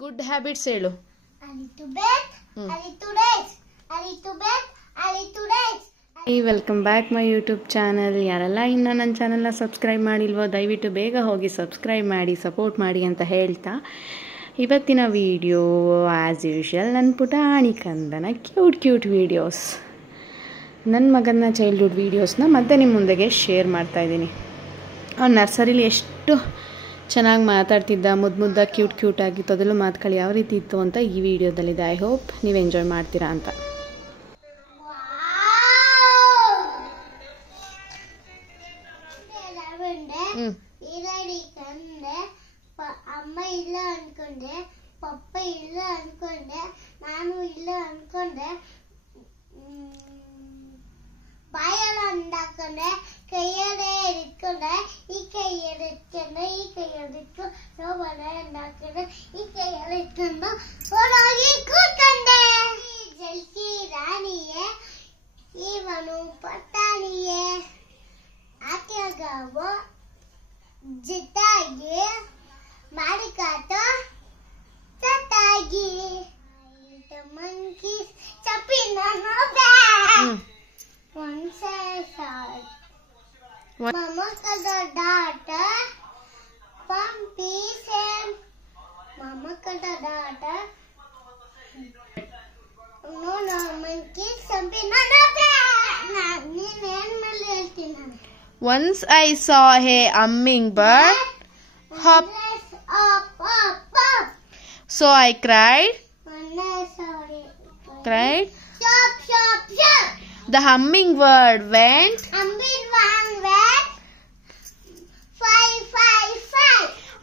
Good habits ಹೇಳು. Welcome back my YouTube channel. ಯಾರೆಲ್ಲ ಇನ್ನೂ ನನ್ನ ಚಾನಲ್ನ ಸಬ್ಸ್ಕ್ರೈಬ್ ಮಾಡಿಲ್ವೋ ದಯವಿಟ್ಟು ಬೇಗ ಹೋಗಿ ಸಬ್ಸ್ಕ್ರೈಬ್ ಮಾಡಿ, ಸಪೋರ್ಟ್ ಮಾಡಿ ಅಂತ ಹೇಳ್ತಾ ಇವತ್ತಿನ ವಿಡಿಯೋ ಆ್ಯಸ್ ಯೂಶ್ವಲ್ ನನ್ನ ಪುಟಾಣಿ ಕಂದನ ಕ್ಯೂಟ್ ವೀಡಿಯೋಸ್, ನನ್ನ ಮಗನ ಚೈಲ್ಡ್ಹುಡ್ ವೀಡಿಯೋಸ್ನ ಮತ್ತೆ ನಿಮ್ಮ ಮುಂದೆಗೆ ಶೇರ್ ಮಾಡ್ತಾಯಿದ್ದೀನಿ. ಅವ್ನು ನರ್ಸರಿಲಿ ಎಷ್ಟು ಚೆನ್ನಾಗಿ ಮಾತಾಡ್ತಿದ್ದ, ಮುದ್ದು ಕ್ಯೂಟಾಗಿತ್ತು. ಅದರಲ್ಲೂ ಮಾತುಗಳು ಯಾವ ರೀತಿ ಇತ್ತು ಅಂತ ಈ ವಿಡಿಯೋದಲ್ಲಿದೆ. ಐ ಹೋಪ್ ನೀವು ಎಂಜಾಯ್ ಮಾಡ್ತೀರಾ ಅಂತ. ಅಮ್ಮ ಇಲ್ಲ ಅನ್ಕೊಂಡೆ, ಪಪ್ಪ ಇಲ್ಲ ಅನ್ಕೊಂಡೆ, ನಾನು ಇಲ್ಲ ಅನ್ಕೊಂಡೆ, ಬಾಯೆಲ್ಲ ಅಂದಾಕೊಂಡೆ, ಕೈಯಲ್ಲೇ ಇಟ್ಕೊಂಡೆ, ಈ ಕೈಯಲ್ಲಿ ಇಟ್ಕೊಂಡೆ, ಈ ಕೈಯಲ್ಲಿ ಇಟ್ಕೊಂಡು ರೋಬನ ಅಂದಾಕೊಂಡೆ, ಈ ಕೈಯಲ್ಲಿ ಇಟ್ಕೊಂಡು ಹೋಗಿ ಕೂತ್ಕೊಂಡೆ. ಜಲ್ಕಿ ರಾಣಿಯೇ, ಇವನು ಪಟ್ಟಾಣಿಯೇ, ಆಟಗಾವ ಜಿದ್ದಾಗಿ ಮಾಡಿಕಾತ ತತ್ತಾಗಿ monkeys jumping on her back. Once I saw Mama got a daughter, Pumpy said, Mama got a daughter. No, monkeys jumping on her back. Once I saw a hummingbird hop, so I cried. Shop. The hummingbird went. Fly.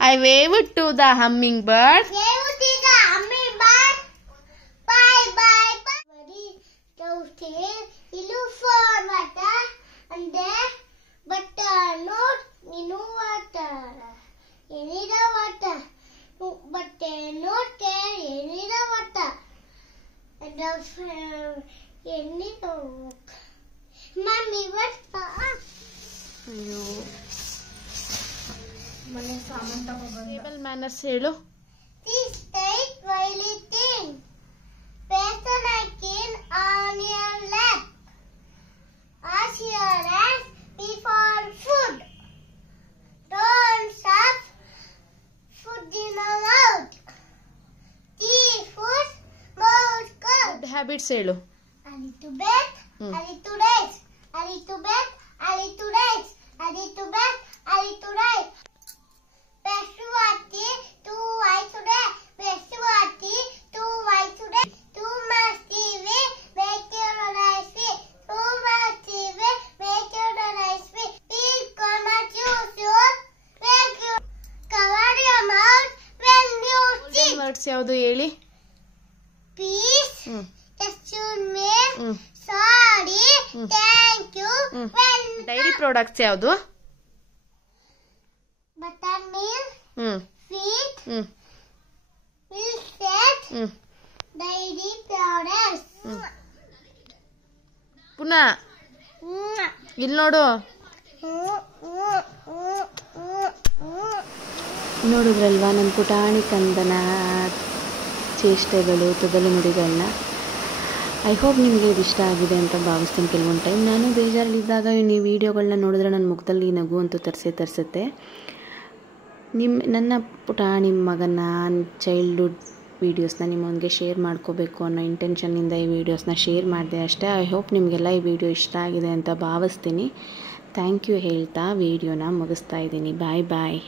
I waved to the hummingbird. Bye. Very downstairs. You look for water and there, but not water. You need a water, but not there. You need a water. And you need a walk. Mommy, what's that? Table manners ಹೇಳು. This tight violet thing. Paste like in on your lap. Wash your hands before food. Don't stuff food in the mouth. Tea, food, mouth cold. Good habits ಹೇಳು. I need to bed. I need to rest. I need to bed. I need to rest. I need to bed. I need to rest. Best wati, two white today. Best wati, two white today. Too much TV, make your rice free. Too much TV, make your rice free. Please come at you soon. Make you cover your mouth when you sleep. Words ಯಾವುದು ಹೇಳಿ. Peace, excuse me, sorry, thank you. Dairy products ಯಾವುದು. Buttermilk, feet, milk set, dairy products. ಪುನಃ ಇಲ್ಲಿ ನೋಡು. ನೋಡಿದ್ರಲ್ವಾ ನನ್ನ ಪುಟಾಣಿ ಕಂದನ ಚೇಷ್ಟೆಗಳು, ತೊದಲು ನುಡಿಗಳನ್ನ. ಐ ಹೋಪ್ ನಿಮಗೆ ಇದು ಇಷ್ಟ ಆಗಿದೆ ಅಂತ ಭಾವಿಸ್ತೀನಿ. ಕೆಲವೊಂದು ಟೈಮ್ ನಾನು ಬೇಜಾರಲ್ಲಿದ್ದಾಗ ನೀವು ವಿಡಿಯೋಗಳನ್ನ ನೋಡಿದ್ರೆ ನನ್ನ ಮುಖದಲ್ಲಿ ನಗು ಅಂತೂ ತರಿಸುತ್ತೆ. ನನ್ನ ಪುಟಾಣಿ ಮಗನ ಚೈಲ್ಡ್ಹುಡ್ ವೀಡಿಯೋಸ್ನ ನಿಮ್ಮೊಂದಿಗೆ ಶೇರ್ ಮಾಡ್ಕೋಬೇಕು ಅನ್ನೋ ಇಂಟೆನ್ಷನ್ನಿಂದ ಈ ವಿಡಿಯೋಸ್ನ ಶೇರ್ ಮಾಡಿದೆ ಅಷ್ಟೇ. ಐ ಹೋಪ್ ನಿಮಗೆಲ್ಲ ಈ ವಿಡಿಯೋ ಇಷ್ಟ ಆಗಿದೆ ಅಂತ ಭಾವಿಸ್ತೀನಿ. ಥ್ಯಾಂಕ್ ಯು ಹೇಳ್ತಾ ವಿಡಿಯೋನ ಮುಗಿಸ್ತಾ ಇದ್ದೀನಿ. ಬಾಯ್.